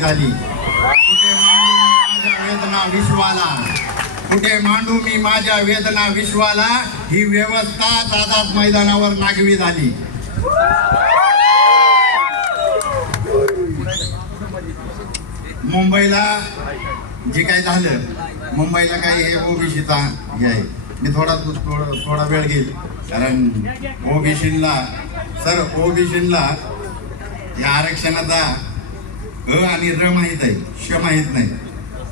झाली। कुठे मांडू मी माझ्या वेदना विश्वाला, कुठे मांडू मी माझ्या वेदना विश्वाला, ही व्यवस्था आझाद मैदानावर नागवी झाली। मुंबईला जे काही झालं, मुंबईला काही हे ओबीसीचा हे आहे, मी थोडा वेळ घेईल कारण ओबीसीला या आरक्षणाचा अ आणि र माहित आहे, श माहित नाही।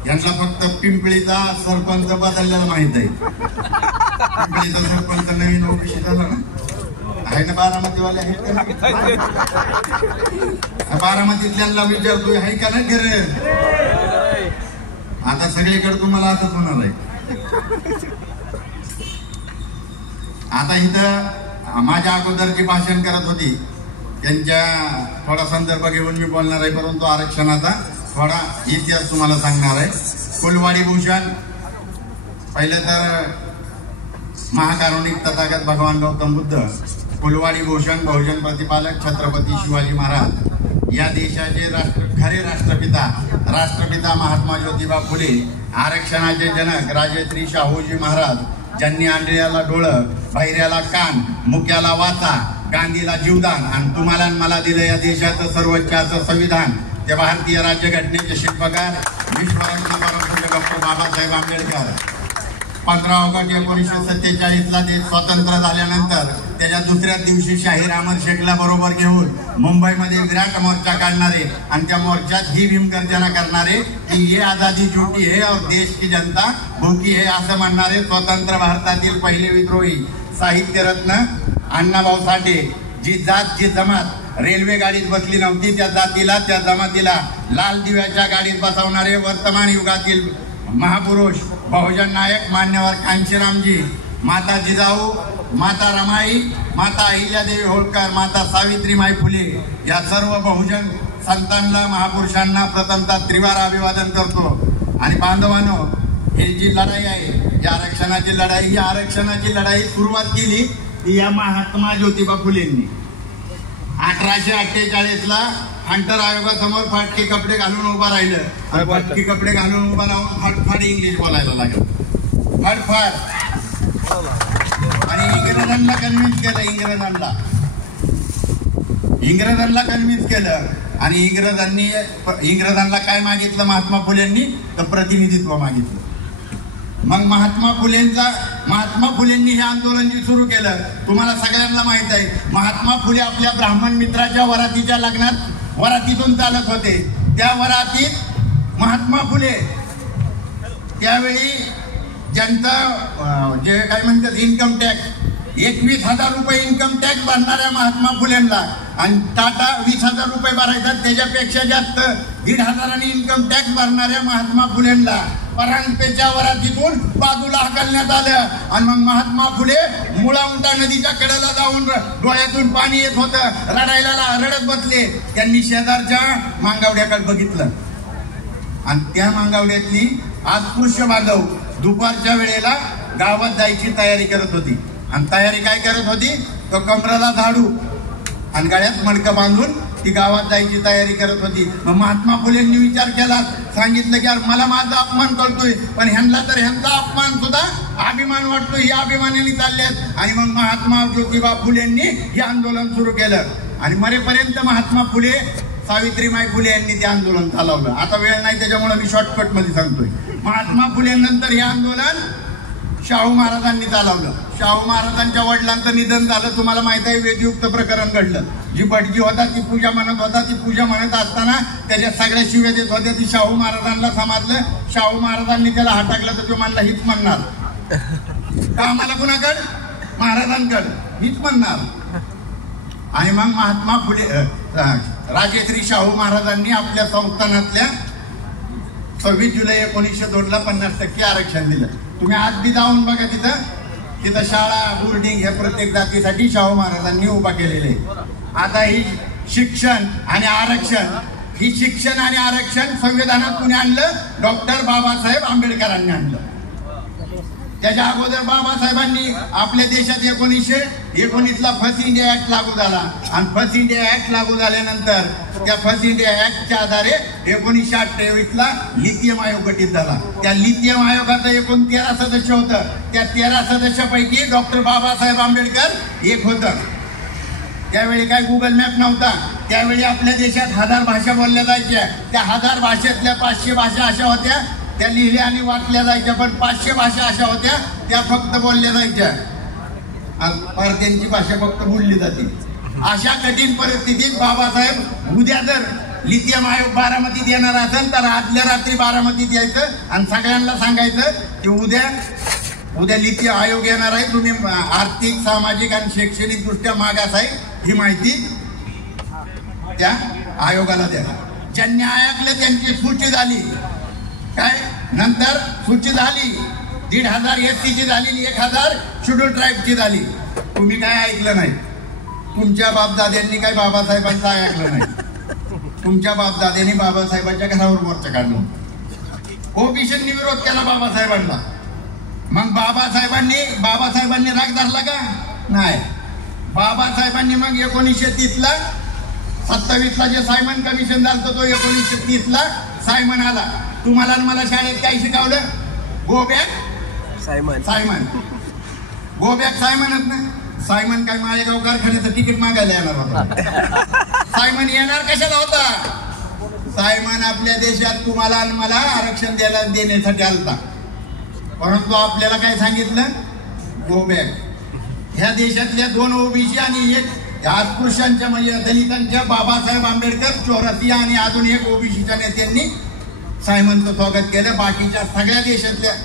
यांना फक्त पिंपळीचा सरपंच बदललेला माहित आहे। पिंपळीचा सरपंच नवीन ओबीसी झाला ना, आहे ना बारामतीवाले आहेत का? बारामतीतल्यांना विचारतोय आहे का ना खरं? आता सगळीकडे तुम्हाला असंच होणार आहे। आता इथं माझ्या अगोदर जी भाषण करत होती त्यांच्या थोडा संदर्भ घेऊन मी बोलणार आहे, परंतु आरक्षणाचा थोडा इतिहास तुम्हाला सांगणार आहे। फुलवाडी भूषण पहिले तर महाकारुणिक तथागत भगवान गौतम बुद्ध, फुलवाडी भूषण बहुजन प्रतिपालक छत्रपती शिवाजी महाराज, या देशाचे खरे राष्ट्रपिता महात्मा ज्योतिबा फुले, आरक्षणाचे जनक राजश्री शाहूजी महाराज, ज्यांनी आंधळ्याला डोळं, बहिऱ्याला कान, मुक्याला वाचा, गांधीला जीवदान आणि तुम्हाला मला दिलं या देशाचं सर्वोच्च असं संविधान, ते भारतीय राज्यघटनेचे शिल्पकार विश्वरत्न परमपूज्य डॉक्टर बाबासाहेब आंबेडकर। 15 ऑगस्ट 1947ला देश स्वतंत्र झाल्यानंतर त्याच्या दुसऱ्या दिवशी शाहीर अहमद शेखला बरोबर घेऊन मुंबईमध्ये विराट मोर्चा काढणारे आणि त्या मोर्चात ही भीमगर्जना करणारे की ये आजादी झूठी है और देश की जनता भूकी है असं म्हणणारे स्वतंत्र भारतातील पहिले विद्रोही साहित्य रत्न अण्णाभाऊ साठे। जी जात जी जमात रेल्वे गाडीत बसली नव्हती त्या जातीला त्या जमातीला लाल दिव्याच्या गाडीत बसवणारे वर्तमान युगातील महापुरुष बहुजन नायक मान्यवर कांशीरामजी, माता जिजाऊ, माता रमाई, माता अहिल्यादेवी होळकर, माता सावित्रीमाई फुले या सर्व बहुजन संतांना महापुरुषांना प्रथमतः त्रिवार अभिवादन करतो। आणि बांधवांनो, ही जी लढाई आहे या आरक्षणाची लढाई सुरुवात केली ती या महात्मा ज्योतिबा फुलेंनी 1848ला हंटर आयोगासमोर फाटके कपडे घालून उभा राहिलं। फाटके कपडे घालून उभा राहून फाटफाट इंग्लिश बोलायला लागलं, फाटफाट। आणि इंग्रजांना कन्व्हिन्स केलं आणि इंग्रजांना काय मागितलं महात्मा फुलेंनी? तर प्रतिनिधित्व मागितलं। मग महात्मा फुलेंनी हे आंदोलन जे सुरू केलं, तुम्हाला सगळ्यांना माहित आहे, महात्मा फुले आपल्या ब्राह्मण मित्राच्या वरातीच्या लग्नात वरातीतून चालत होते। त्या वरातीत महात्मा फुले त्यावेळी जनता जे काय म्हणतात इन्कम टॅक्स 21,000 रुपये इन्कम टॅक्स भरणाऱ्या महात्मा फुलेंना आणि टाटा 20,000 रुपये भरायचा, त्याच्यापेक्षा जास्त 1,500 इन्कम टॅक्स भरणाऱ्या महात्मा फुलेंना परांजपेच्या वरातीतून बाजूला हकलण्यात आलं। आणि मग महात्मा फुले मुळाउंटा नदीच्या कडेला जाऊन डोळ्यातून पाणी येत होतं, रडत बसले। त्यांनी शेजारच्या मांगावड्याकडे बघितलं आणि त्या मांगावड्यातली अस्पृश्य बांधव दुपारच्या वेळेला गावात जायची तयारी करत होती। आणि तयारी काय करत होती? तो कमराला झाडू आणि गळ्यात मडकं बांधून ती गावात जायची तयारी करत होती। मग महात्मा फुलेंनी विचार केला, सांगितलं की यार मला माझा अपमान करतोय, पण ह्यांना तर ह्यांचा अपमान सुद्धा अभिमान वाटतोय, हे अभिमानाने चाललेत। आणि मग महात्मा ज्योतिबा फुलेंनी हे आंदोलन सुरू केलं आणि मरेपर्यंत महात्मा फुले सावित्रीमाई फुले यांनी ते आंदोलन चालवलं। आता वेळ नाही त्याच्यामुळे मी शॉर्टकट मध्ये सांगतोय। महात्मा फुलेंनंतर हे आंदोलन शाहू महाराजांनी चालवलं। शाहू महाराजांच्या वडिलांचं निधन झालं, तुम्हाला माहित आहे, वेदयुक्त प्रकरण घडलं। जी भटजी होता ती पूजा म्हणत होता, ती पूजा म्हणत असताना त्याच्या सगळ्या शिव्या देत होत्या, ती शाहू महाराजांना समजलं। शाहू महाराजांनी त्याला हटकलं तर तो म्हणला हीच म्हणणार का आम्हाला कुणाकडे? महाराजांकडे हीच म्हणणार। आणि मग महात्मा फुले राजश्री शाहू महाराजांनी आपल्या संस्थानातल्या 26 जुलै 1902ला 50% आरक्षण दिलं। तुम्ही आज बी जाऊन बघा, तिथं शाळा बोर्डिंग हे प्रत्येक जातीसाठी शाहू महाराजांनी उभा केलेले। आता ही शिक्षण आणि आरक्षण संविधानात कुणी आणलं? डॉक्टर बाबासाहेब आंबेडकरांनी आणलं। त्याच्या अगोदर बाबासाहेबांनी आपल्या देशात 1919ला फर्स्ट इंडिया ऍक्ट लागू झाला आणि फर्स्ट इंडिया ऍक्ट लागू झाल्यानंतर त्या फर्स्ट इंडिया ऍक्टच्या आधारे 1928ला लिथियम आयोग गठीत झाला. त्या लिथियम आयोगाचं एकूण 13 सदस्य होतं. त्या 13 सदस्यापैकी डॉक्टर बाबासाहेब आंबेडकर एक होतं. त्यावेळी काय गुगल मॅप नव्हता. त्यावेळी आपल्या देशात 1000 भाषा बोलल्या जायच्या. त्या 1000 भाषेतल्या 500 भाषा अशा होत्या त्या लिहिल्या आणि वाचल्या जायच्या, पण 500 भाषा अशा होत्या त्या फक्त बोलल्या जायच्या. भारतीयांची भाषा फक्त बोलली जाते. अशा कठीण परिस्थितीत बाबासाहेब उद्या जर लिथियम आयोग बारामतीत येणार असेल तर आदल्या रात्री बारामतीत यायचं आणि सगळ्यांना सांगायचं की उद्या लिथियम आयोग येणार आहे, तुम्ही आर्थिक सामाजिक आणि शैक्षणिक दृष्ट्या मागास आहे ही माहिती त्या आयोगाला द्या. ज्यांनी ऐकलं त्यांची सूची झाली. काय नंतर सूची झाली 1500 SC ची झाली, 1000 शेड्यूल ट्राईबची झाली. तुम्ही काय ऐकलं नाही. तुमच्या बापदाद्यांनी काय बाबासाहेबांचं ऐकलं नाही. तुमच्या बापदाद्यांनी बाबासाहेबांच्या घरावर मोर्चा काढला. ओबीसींनी विरोध केला बाबासाहेबांना. मग बाबासाहेबांनी राग धरला का? नाही. बाबासाहेबांनी मग 1930ला 27ला जे सायमन कमिशन झालं तो 1930ला सायमन आला. तुम्हाला मला शाळेत काय शिकवलं? Go back Simon. Go back सायमनच ना. सायमन काय माळेगाव कारखान्याचं तिकीट मागायला येणार होता. सायमन येणार कशाला होता? सायमन आपल्या देशात तुम्हाला आणि मला आरक्षण देण्यासाठी आलता. परंतु आपल्याला काय सांगितलं? Go back. ह्या देशातल्या 2 ओबीसी आणि 1 अस्पृश्यांच्या म्हणजे दलितांच्या बाबासाहेब आंबेडकर 84 आणि अजून 1 ओबीसीच्या नेत्यांनी सायमनचं स्वागत केलं. बाकीच्या सगळ्या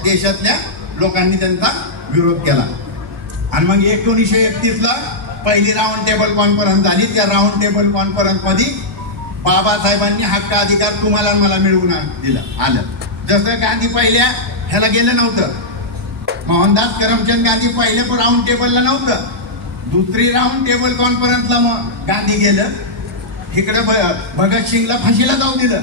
देशातल्या लोकांनी त्यांचा विरोध केला. आणि मग 1931ला पहिली राऊंड टेबल कॉन्फरन्स झाली. त्या राऊंड टेबल कॉन्फरन्स मध्ये बाबासाहेबांनी हक्क अधिकार तुम्हाला मला मिळवून आलं. जसं गांधी पहिल्या ह्याला गेलं नव्हतं. मोहनदास करमचंद गांधी पहिल्या राऊंड टेबलला नव्हतं. दुसरी राऊंड टेबल कॉन्फरन्सला गांधी गेलं. इकडं भगतसिंगला फाशीला जाऊ दिलं.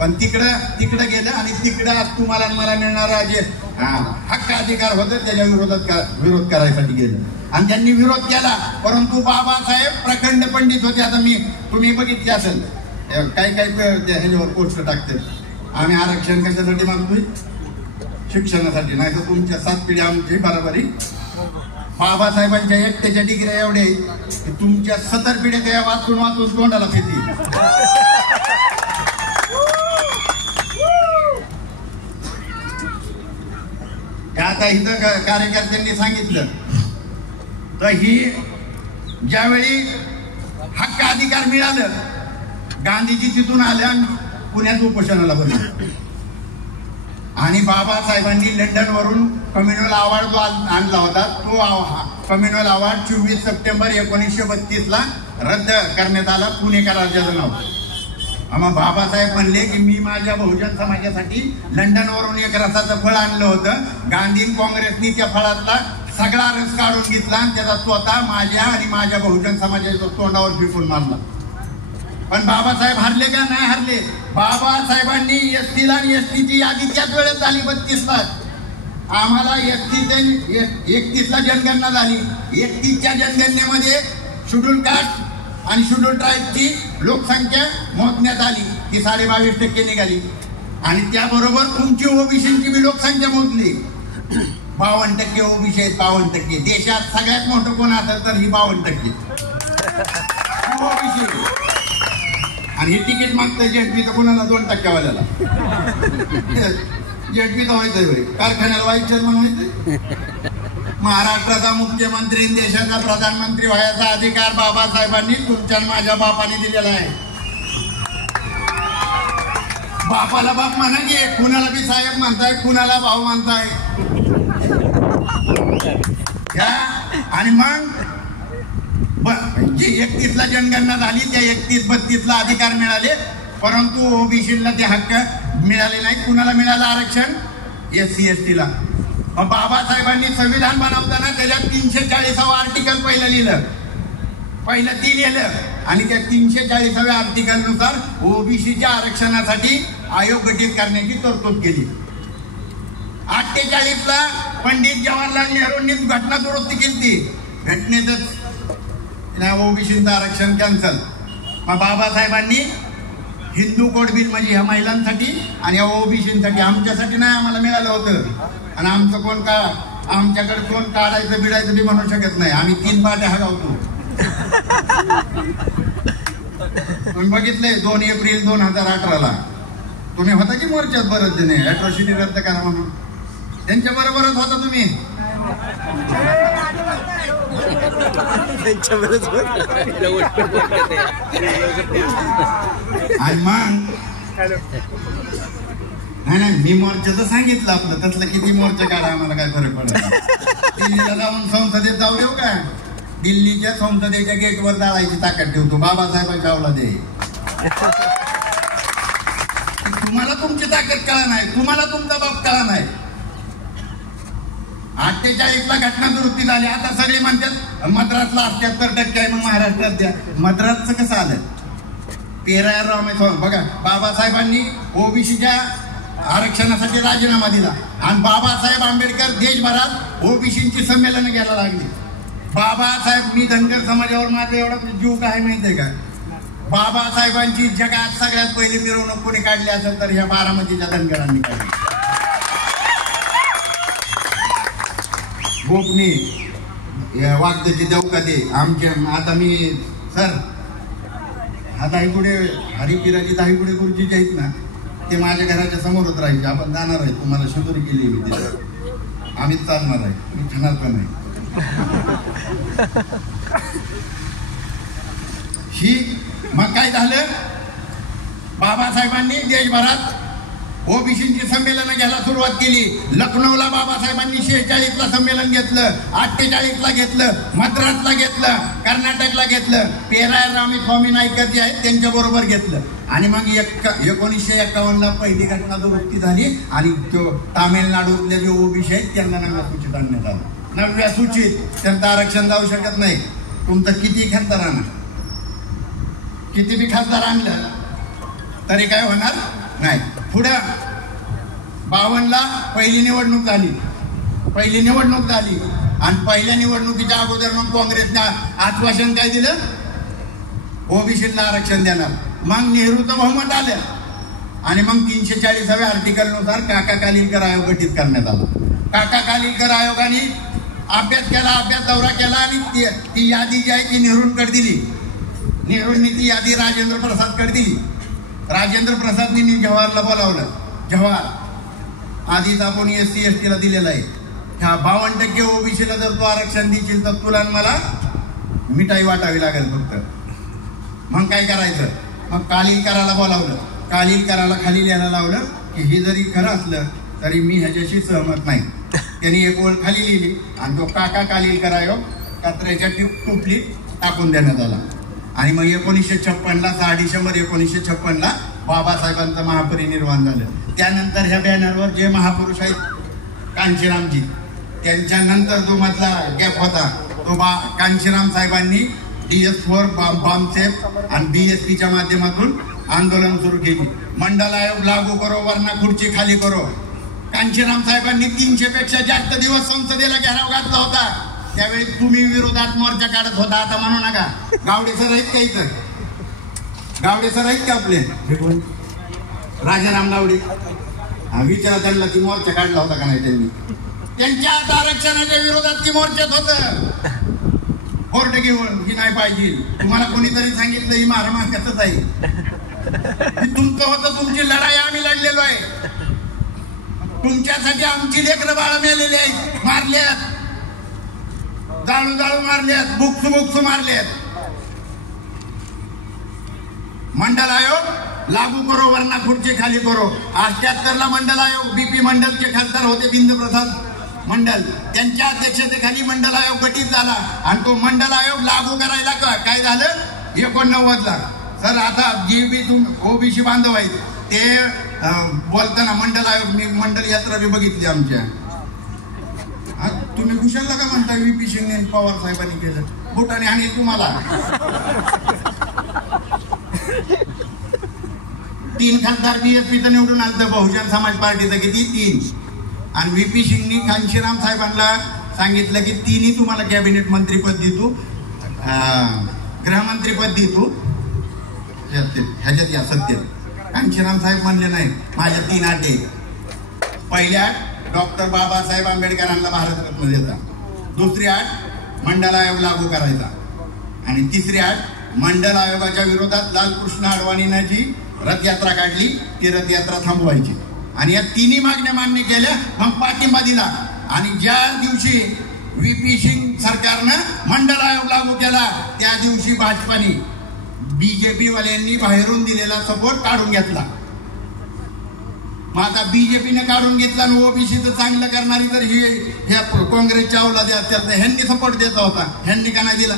पण तिकडं गेलं आणि तिकडं तुम्हाला मला मिळणारा जे हक्क अधिकार होतं त्याच्या विरोध करायसाठी गेलं आणि त्यांनी विरोध केला. परंतु बाबासाहेब प्रखंड पंडित होते. आता तुम्ही बघितले असेल काही ह्याच्यावर पोस्ट टाकते. आम्ही आरक्षण कशासाठी मागतोय? शिक्षणासाठी. नाही तर तुमच्या 7 पिढ्या आमची बरोबरी. बाबासाहेबांच्या एकट्याच्या डिग्र्या एवढ्या की तुमच्या 70 पिढ्या त्या वाचून तोंडाला फेती. आता इथं कार्यकर्त्यांनी सांगितलं तर ही ज्यावेळी हक्क अधिकार मिळालं गांधीजी तिथून आल्या पुण्यात उपोषणाला बसले आणि बाबासाहेबांनी लंडन वरून कम्युनल अवॉर्ड जो आणला होता तो कम्युनल अवॉर्ड 24 सप्टेंबर 1932ला रद्द करण्यात आला. पुणे राज्याचं नाव. मग बाबासाहेब म्हणले की मी माझ्या बहुजन समाजासाठी लंडन वरून एक रसाचं फळ आणलं होतं. गांधी काँग्रेसनी त्या फळातला सगळा रस काढून घेतला आणि त्याचा स्वतः माझ्या आणि माझ्या बहुजन समाजाच्या तोंडावर फेकून मारला. पण बाबासाहेब हरले का? नाही हरले. बाबासाहेबांनी एसटीला आणि एसटीची यादी त्याच वेळेस झाली 32ला. आम्हाला 31ला जनगणना झाली. 31च्या जनगणनेमध्ये शेड्यूल कास्ट आणि शेड्यूल ट्राईबची लोकसंख्या मोजण्यात आली. ती 22.5% निघाली आणि त्याबरोबर तुमची ओबीसीची बी लोकसंख्या मोजली. 52% ओबीसी आहेत. 52%. देशात सगळ्यात मोठं कोण असेल तर ही 52% ओबीसी. आणि हे तिकीट मागतं जेडपीचं कोणाला 2% वाल्याला. जेडपीचं व्हायचंय कारखान्याला व्हायचं म्हणायचं. महाराष्ट्राचा मुख्यमंत्री देशाचा प्रधानमंत्री व्हायचा अधिकार बाबासाहेबांनी तुमच्या माझ्या बापाने दिलेला आहे. बापाला बाप म्हणा की कुणाला बी साहेब म्हणताय, कुणाला भाऊ म्हणताय. आणि मग जी 31ला जनगणना झाली त्या 31-32ला अधिकार मिळाले. परंतु ओबीसीला ते हक्क मिळाले नाही. कुणाला मिळालं आरक्षण? SC STला. बाबासाहेबांनी संविधान बनवताना त्याच्यात 340वा आर्टिकल पहिलं लिहिलं. ती लिहिलं आणि त्या 340व्या आर्टिकलनुसार ओबीसीच्या आरक्षणासाठी आयोग गठीत करण्याची तरतूद केली. 48ला पंडित जवाहरलाल नेहरूंनी घटना दुरुस्ती केली. घटनेतच ओबीसीचं आरक्षण कॅन्सल. मग बाबासाहेबांनी हिंदू कोड बिल म्हणजे ह्या महिलांसाठी आणि या ओबीसीसाठी, आमच्यासाठी नाही आम्हाला मिळालं होतं. आणि आमचं कोण का आमच्याकडे कोण काढायचं बिडायचं बी म्हणू शकत नाही. आम्ही 3 पाट्या हगावतो. तुम्ही बघितलंय 2 एप्रिल 2018ला तुम्ही होता की मोर्चात बरंच दिने अॅट्रॉसिटी रद्द करा म्हणून. त्यांच्या बरोबरच होता तुम्ही. आणि मग नाही मी मोर्चाचं सांगितलं आपलं, तसलं किती मोर्चा काढा आम्हाला काय फरक पडत. दिल्लीला जाऊन संसदेत जाऊ देऊ का? दिल्लीच्या संसदेच्या गेटवर जाळायची ताकद ठेवतो. बाबासाहेबांच्या औलादे. तुम्हाला तुमची ताकद कळा नाही, तुम्हाला तुमचा बाप कळा नाही. 48ला घटना दुरुस्ती झाली. आता सगळे म्हणतात मद्रासला 78% आहे, मग महाराष्ट्रात द्या. मद्रासचं कसं आलं? पेरायर राव बघा, बाबासाहेबांनी ओबीसीच्या आरक्षणासाठी राजीनामा दिला आणि बाबासाहेब आंबेडकर देशभरात ओबीसीची संमेलनं घ्यायला लागली. बाबासाहेब, मी धनगर समाजावर माझा एवढा जीव काय माहितीये का? बाबासाहेबांची जगात सगळ्यात पहिली मिरवणूक कोणी काढली असेल तर ह्या बारामतीच्या धनगरांनी काढली. गोपनी वागदेची देऊ का ते आमच्या. आता मी सर हा दाहीगुडे हरिपिराजी दाहीगुडे गुरुजी जे आहेत ना, ते माझ्या घराच्या समोरच राहायचे. आपण जाणार आहे, तुम्हाला शिदोरी केली मी तिथे. आम्हीच चालणार आहे, मी खाणार पण नाही. ही मग काय झालं? बाबासाहेबांनी देशभरात ओबीसीची संमेलनं घ्यायला सुरुवात केली. लखनौला बाबासाहेबांनी 46ला संमेलन घेतलं, 48ला घेतलं, मद्रासला घेतलं, कर्नाटकला घेतलं. पेरायर रामस्वामी नाईकर जे आहेत त्यांच्या बरोबर घेतलं. आणि मग 1951ला पहिली घटना दुरुस्ती झाली आणि तो तामिळनाडूतले जे ओबीसी आहेत त्यांना 9व्या सूचीत आणण्यात आलं. 9व्या सूचीत त्यांचं आरक्षण जाऊ शकत नाही. तुमचं किती खासदार आणा, किती बी खासदार आणलं तरी काय होणार नाही. पुढं 52ला पहिली निवडणूक झाली. आणि पहिल्या निवडणुकीच्या अगोदर मग काँग्रेसनं आश्वासन काय दिलं? ओबीसीला आरक्षण देणार. मग नेहरूचं बहुमत आलं आणि मग 340व्या आर्टिकलनुसार काका कालिलकर आयोग गठीत करण्यात आला. काका कालिलकर आयोगाने अभ्यास दौरा केला आणि ती यादी जी आहे ती नेहरूंकडे दिली. नेहरूंनी ती यादी राजेंद्र प्रसादकडे दिली. राजेंद्र प्रसादनी जवाहरला बोलावलं. जवाहर, आधीच आपण SC ST ला दिलेला आहे. ह्या 52% ओबीसीला जर तू आरक्षण देशील तर तुला मला मिठाई वाटावी लागेल फक्त. मग काय करायचं? मग कालिलकराला बोलावलं. कालिलकराला खाली लिहायला लावलं की हे जरी खरं असलं तरी मी ह्याच्याशी सहमत नाही. त्यांनी एक ओळ खाली लिहिली आणि तो काका कालिलकर आयोग कचऱ्याच्या टोपलीत टाकून देण्यात आला. आणि मग 1956ला 6 डिसेंबर 1956ला बाबासाहेबांचं महापरिनिर्वाण झालं. त्यानंतर ह्या बॅनरवर जे महापुरुष आहेत कांशीरामजी, त्यांच्यानंतर जो मधला गॅप होता तो कांशीराम साहेबांनी DS4 बॉम्बसेफ आणि BSPच्या माध्यमातून आंदोलन सुरू केली. मंडल आयोग लागू करो वरना खुर्ची खाली करो. कांशीराम साहेबांनी 300 पेक्षा जास्त दिवस संसदेला घेराव घातला होता. त्यावेळी तुम्ही विरोधात मोर्चा काढत होता. आता म्हणू नका. गावडे सर आहेत का इथं? गावडे सर आहेत का आपले? राजाराम गावडे, विचारा त्यांना की मोर्चा काढला होता का नाही त्यांनी. त्यांच्या आरक्षणाच्या विरोधात ती मोर्चात होतं. कोर्ट घेऊन ही नाही पाहिजे. तुम्हाला कोणीतरी सांगितलं ही महाराष्ट्रातच आहे. तुमचं होतं, तुमची लढाई आम्ही लढलेलो आहे. तुमच्यासाठी आमची लेकरं बाळ मेलेली आहेत, मारल्यात, जाळू जाळू मारल्यात, बुक्सू मारल्यात. मंडल आयोग लागू करो वरना खुर्ची खाली करो. 78ला मंडल आयोग BP मंडलचे खासदार होते बिंदुप्रसाद मंडल, त्यांच्या अध्यक्षतेखाली मंडल आयोग गठीत झाला आणि तो मंडल आयोग लागू करायला काय झालं 89ला. सर आता जे बी ओबीसी बांधव आहेत ते बोलताना मंडल आयोग, मी मंडल यात्रा बी बघितली आमच्या. तुम्ही कुशाला का म्हणता VP सिंग पवार साहेबांनी केलं? बोटाने आणि तुम्हाला 3 खासदार BSPचं निवडून आलं. बहुजन समाज पार्टीचं किती? 3. आणि व्हीपी सिंगनी कांशीराम साहेबांना सांगितलं की तिन्ही तुम्हाला कॅबिनेट मंत्रीपद देतो, गृहमंत्रीपद देतो, ह्याच्यात या सत्तेत. कांशीराम साहेब म्हणले नाही, माझ्या 3 अटी. पहिल्या डॉक्टर बाबासाहेब आंबेडकरांना भारतरत्न द्यायचा, दुसरी अट मंडल आयोग लागू करायचा, आणि तिसरी अट मंडल आयोगाच्या विरोधात लालकृष्ण अडवाणीनं जी रथयात्रा काढली ती रथयात्रा थांबवायची. आणि या तिन्ही मागण्या मान्य केल्या, मग पाठिंबा दिला. आणि ज्या दिवशी व्हीपी सिंग सरकारनं मंडल आयोग लागू केला त्या दिवशी भाजपाने बीजेपी वाल्यांनी बाहेरून दिलेला सपोर्ट काढून घेतला. मग आता बीजेपीने काढून घेतला आणि ओबीसीचं चांगलं करणारी तर ह्या काँग्रेसच्या अवलादी असतात, ह्यांनी सपोर्ट द्यायचा होता, ह्यांनी का नाही दिला?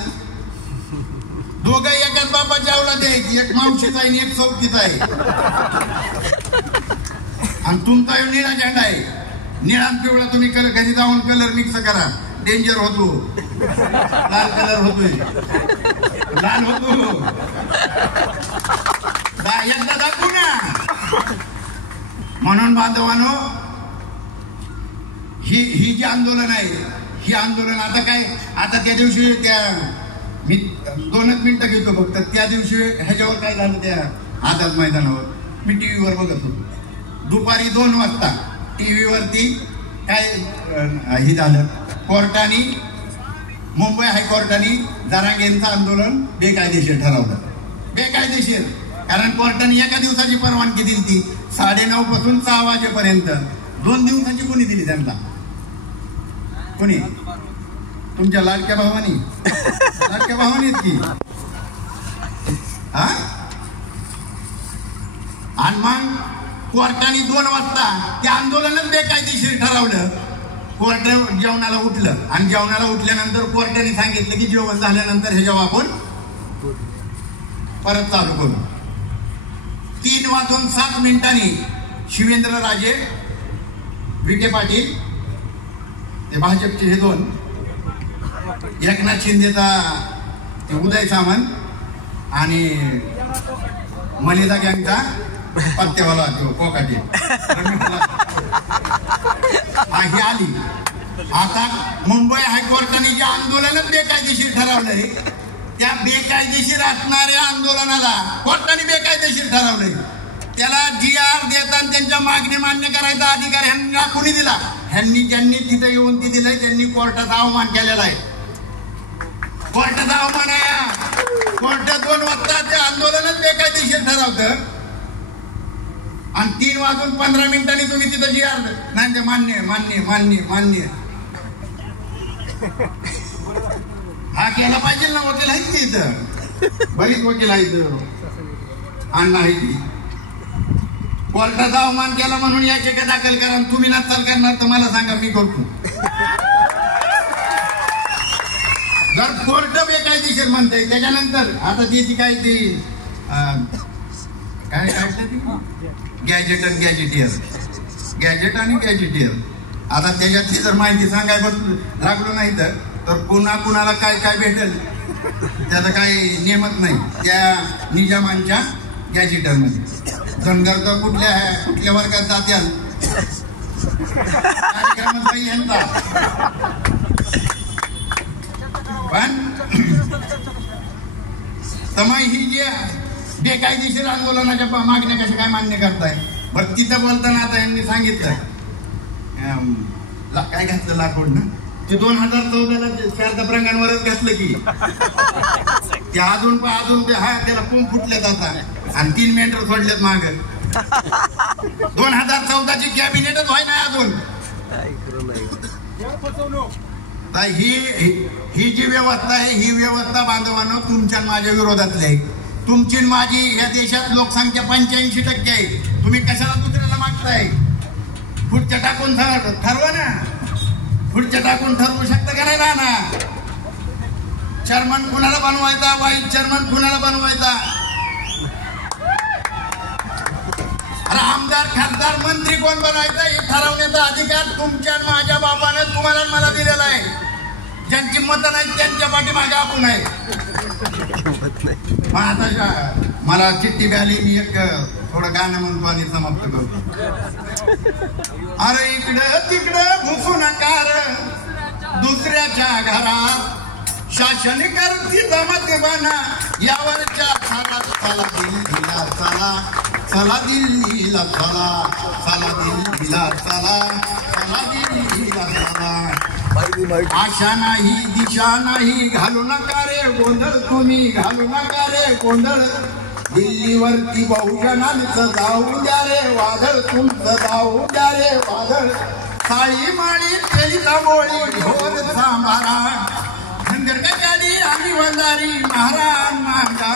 दोघं एकाच बापाच्या अवलादी आहे, एक मावशीचा आहे आणि एक चौकीचा आहे. आणि तुमचा निळा झेंडा आहे, निळा पिवळा तुम्ही घरी जाऊन कलर मिक्स करा, डेंजर होतो. लाल कलर होतोय, लाल होतो, एकदा दाखवू ना. म्हणून बांधवानो, ही जी आंदोलन आहे, ही आंदोलन आता काय, आता त्या दिवशी त्या मी 2च मिनिटं घेतो फक्त. त्या दिवशी ह्याच्यावर काय झालं त्या आझाद मैदानावर, मी टीव्हीवर बघत होतो. दुपारी 2 वाजता टीव्हीवरती काय हे झालं, कोर्टाने, मुंबई हायकोर्टाने जरांगेंचं आंदोलन बेकायदेशीर ठरवलं. बेकायदेशीर कारण कोर्टाने एका दिवसाची परवानगी दिली ती, 9:30 पासून 6 वाजेपर्यंत. 2 दिवसाची कोणी दिली त्यांना? कोणी? तुमच्या लाडक्या भावानी, लाडक्या भावानीच की. हा, आणि मग कोर्टाने 2 वाजता ते आंदोलनच बेकायदेशीर ठरवलं. कोर्ट जेवणाला उठलं आणि जेवणाला उठल्यानंतर कोर्टाने सांगितलं की जेवण झाल्यानंतर हे जेव्हा आपण परत चालू करू. 3:07 शिवेंद्रराजे विखे पाटील, ते भाजपचे हे 2, एकनाथ शिंदेचा उदय सामंत आणि मलिदा गँगचा पत्तेवाला कोकाटे, ही आली. आता मुंबई हायकोर्टाने जे आंदोलनच बेकायदेशीर ठरवलंय, त्या बेकायदेशीर असणाऱ्या आंदोलनाला कोर्टाने बेकायदेशीर ठरवलंय. त्याला GR देताना त्यांच्या मागणी मान्य करायचा अधिकार ह्यांना कोणी दिला? ह्यांनी, ज्यांनी तिथे येऊन ती दिलंय त्यांनी कोर्टाचा अवमान केलेला आहे. कोर्टाचा अवमान आहे. कोर्ट 2 वाजता ते आंदोलनच बेकायदेशीर ठरवतं आणि 3:15 तुम्ही तिथं GR नाही, ते मान्य मान्य मान्य मान्य. हा केला पाहिजे ना, वकील आहेत की इथं, बरीच वकील आहेत, अण्णा आहे की. कोर्टाचा अवमान केला म्हणून याचिका दाखल करा. तुम्ही नक्कल करणार तर मला सांगा, मी करतो. जर कोर्ट बेकायदेशीर म्हणतंय त्याच्यानंतर आता त्याची काय ती काय गॅजेट आणि गॅजेटियर, गॅजेट आणि गॅजेटियर. आता त्याच्यातली जर माहिती सांगायला लागलो नाही तर कुणाला काय काय भेटेल त्याचा काही नियमच नाही त्या निजामांच्या गॅजेटरमध्ये. धनगर तर कुठल्या वर्गात जात्याल यांचा. पण तमाई ही जे बेकायदेशीर आंदोलनाच्या मागण्या कशा काय मान्य करताय? बरं, तिथं बोलताना आता यांनी सांगितलं काय घातलं लाकूड ना, ते 2014ला शारदा प्रंगांवरच घातलं की ते अजून हा त्याला कोंब फुटल्यात आता आणि 3 मेंढर सोडलेत माग. 2014ची कॅबिनेटच व्हाय ना अजून. ही जी व्यवस्था आहे, ही व्यवस्था बांधवांनो तुमच्या माझ्या विरोधातली आहे. तुमची माझी या देशात लोकसंख्या 85% आहे. तुम्ही कशाला दुसऱ्याला मागताय? पुढच्या टाकून ठरवा ना, पुढच्या टाकून ठरवू शकता का नाही ना? चेअरमन कुणाला बनवायचा, वाईस चेअरमन कुणाला बनवायचा? आमदार, खासदार, मंत्री कोण बनायचं हे ठरवण्याचा अधिकार तुमच्या माझ्या बापाने तुम्हाला मला दिलेला आहे. ज्यांची मतं नाही त्यांच्या पाठीमागे आपण आहे. आता मला चिठ्ठी मिळाली, मी एक थोडं गाणं म्हणतो आणि समाप्त करतो. अरे इकडं तिकडं घुसू नका दुसऱ्याच्या घरात, शासन करती जमत बना यावरच्या छालात. चला दिल्लीला चला, चला दिल्लीला चला, चला दिल्लीला चला, चला दिल्लीला चला. आशा नाही दिशा नाही घालू नका रे गोंधळ, तुम्ही घालू नका रे गोंधळ. दिल्लीवरती बहुजनांचं जाऊ द्या रे वादळ, तुमचं जाऊ द्या रे वादळ. साळी माळी केलीचा बोळी ढोल सांभारा, गाडी आम्ही वंजारी महाराज मांगा.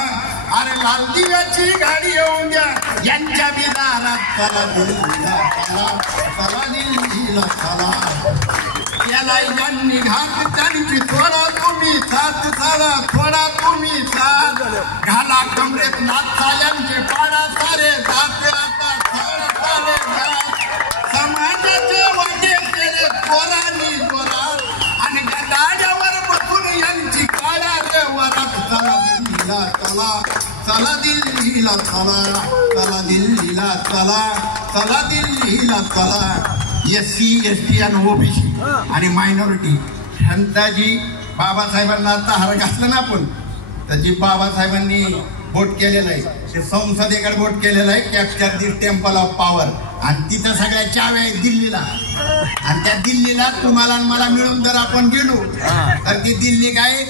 अरे लाल दिव्याची गाडी येऊन द्या यांच्या बिदारात. चला दिल्लीला चला, चला दिल्लीला चला. याला यांनी घात त्यांची थोडा तुम्ही साथ, चला थोडा तुम्ही साथ. घाला कमरेत नाथ साल्यांचे पाडा सारे जात आता सारे जात. समाजाचे वाटे केले चोरांनी चोरात आणि गदाड्यावर बसून यांची काळा रे वरात. चला दिल्लीला चला, चला दिल्लीला चला, चला दिल्लीला चला, चला दिल्लीला चला. SC ST आणि OBC आणि मायनॉरिटी ह्यांचा जी बाबासाहेबांना आता हार घातला ना आपण, तर जी बाबासाहेबांनी वोट केलेलं आहे ते संसदेकडे वोट केलेलं आहे capture the temple of power. आणि तिथं सगळ्या चाव्या आहेत दिल्लीला. आणि त्या दिल्लीला तुम्हाला आणि मला मिळून जर आपण गेलो तर ती दिल्ली काय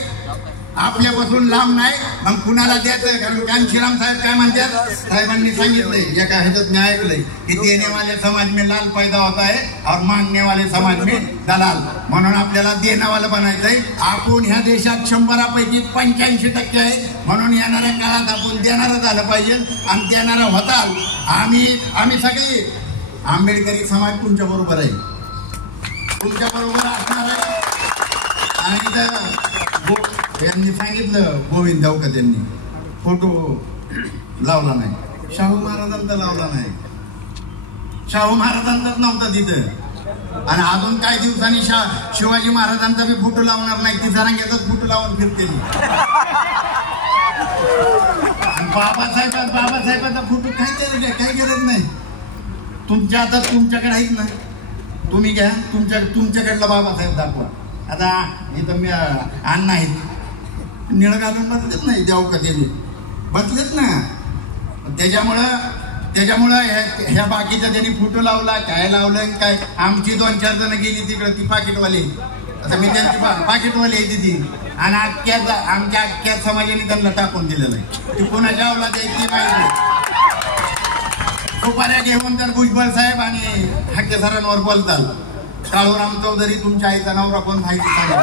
आपल्यापासून लांब नाही. मग कुणाला द्यायचं? कारण कांशीराम साहेब काय म्हणतात, साहेबांनी सांगितलंय एका ह्याच्यात मी ऐकलंय की देने वाले समाज में लाल पैदा होता है और मांगने वाले समाज में दलाल. म्हणून आपल्याला देणंवालं बनायचंय. आपण ह्या देशात 100पैकी 85% आहे. म्हणून येणाऱ्या काळात आपण देणारं झालं पाहिजे आणि देणारा होताल. आम्ही सगळे आंबेडकरी समाज तुमच्या बरोबर आहे, तुमच्या बरोबर असणार आहे. आणि त्यांनी सांगितलं गोविंद देवकर त्यांनी फोटो लावला नाही, शाहू महाराजांचा लावला नाही. शाहू महाराजांचाच नव्हता तिथं. आणि अजून काही दिवसांनी शिवाजी महाराजांचा बी फोटो लावणार नाही, ती जरांग्याचाच फोटो लावून फिरते. आणि बाबासाहेबांचा फोटो काही गरज नाही. तुमच्या आता तुमच्याकडे आहेत ना, तुम्ही घ्या तुमच्याकडला बाबासाहेब दाखवा. आता इथं मी अण्णा आहेत, निळ घालून बसलेत नाही देवका त्यांनी बसलेत ना. त्याच्यामुळं ह्या बाकीच्या त्यांनी फोटो लावला काय लावलं काय. आमची 2-4 जण गेली तिकडं ती पाकिटवाली. आता मी त्यांची पाकिटवाली आहे ती. आणि आमच्या अख्ख्या समाजाने त्यांना टाकून दिलेलं आहे. ती कोणाच्या अवलाद आहे ती माहिती. सुपाऱ्या घेऊन तर भुजबळ साहेब आणि हक्के सरांवर बोलतात. काळूराम चौधरी तुमच्या आईचा नवरा कोण माहिती सांगा.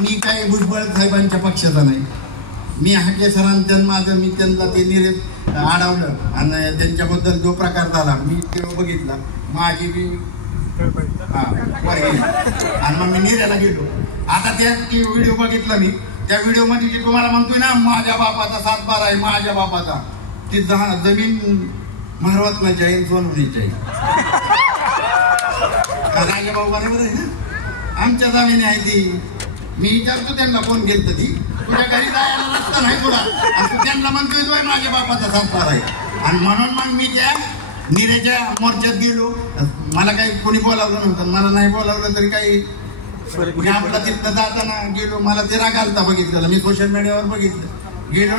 मी काही भुजबळ साहेबांच्या पक्षाचा नाही. मी हाके सरांच्या माझं मी त्यांना ते निरेप अडवलं आणि त्यांच्याबद्दल जो प्रकार झाला मी तेव्हा बघितला. माझी बी आणि मग मी निर्याला गेलो. आता त्या व्हिडिओ बघितला मी. त्या व्हिडिओ मध्ये जे तुम्हाला म्हणतोय ना माझ्या बापाचा 7-12 आहे, माझ्या बापाचा ती जमीन महरवत नाही जाईल सोनवणीची आहे. राजा भाऊ बरोबर आहे ना, आमच्या जमिनी आहे ती. मी विचारतो त्यांना कोण गेलं ती तुझ्या घरी जायला रस्ता नाही तुला, आणि तू त्यांना म्हणतोय माझ्या बापाचा 7-12 आहे. आणि म्हणून मग मी त्या निरेच्या मोर्चात गेलो. मला काही कोणी बोलावलं नव्हतं, मला नाही बोलावलं तरी काही. मी आपला तिथं जाताना गेलो, मला ते राग आलता बघितलेला. मी सोशल मीडियावर बघितलं, गेलो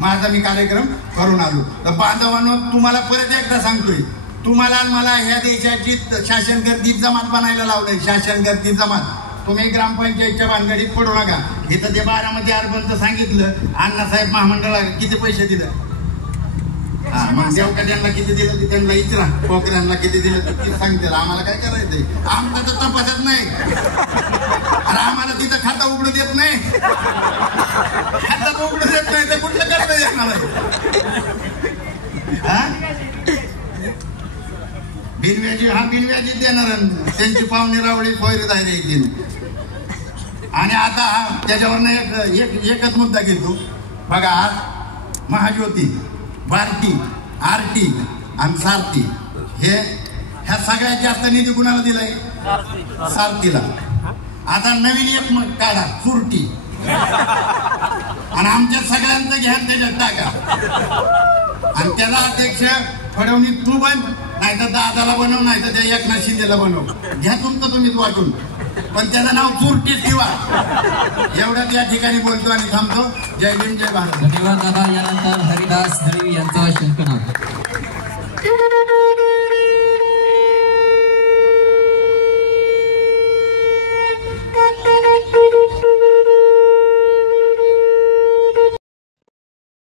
माझा मी कार्यक्रम करून आलो. तर बांधवांनो तुम्हाला परत एकदा सांगतोय, तुम्हाला मला ह्या देशाची शासन गर्दी जमात बनायला लावलंय. शासन गर्दी जमात. तुम्ही ग्रामपंचायतच्या भानगडीत पडू नका. इथं ते 12 अर्बनचं सांगितलं. अण्णासाहेब महामंडळाला किती पैसे दिले, मग देवका त्यांना किती दिलं ते त्यांना इचरा. पोखऱ्यांना किती दिलं ते सांगते. आम्हाला काय करायचंय, आमचं तर तपासत नाही. अरे आम्हाला तिथं खाता उघडू देत नाही, खाता उघडू देत नाही तर कुठलं करता येणार आहे. बिनव्याजी देणार त्यांची पाहुणे रावळी सोयरी जायला. आणि आता त्याच्यावर एकच मुद्दा घेतो बघा. आज महाज्योती, भारती, आरटी आणि सारथी ह्या सगळ्यात जास्त निधी कुणाला दिलाय? सारथीला. आता नवीन एक काढा सुरटी. आणि आमच्या सगळ्यांचं घ्या त्याच्यात टाका आणि त्याला अध्यक्ष फडणवीस तू बन, नाही तर दादाला बनव, नाही तर त्या एकनाथ शिंदेला बनव, घ्या तुमचं तुम्हीच वाटून, पण त्याचं नाव चुरटीच ठेवा. एवढंच या ठिकाणी बोलतो आणि थांबतो. जय भीम, जय भारत. धन्यवाद दादा. यानंतर हरिदास दळवी यांचं शंकनाथ.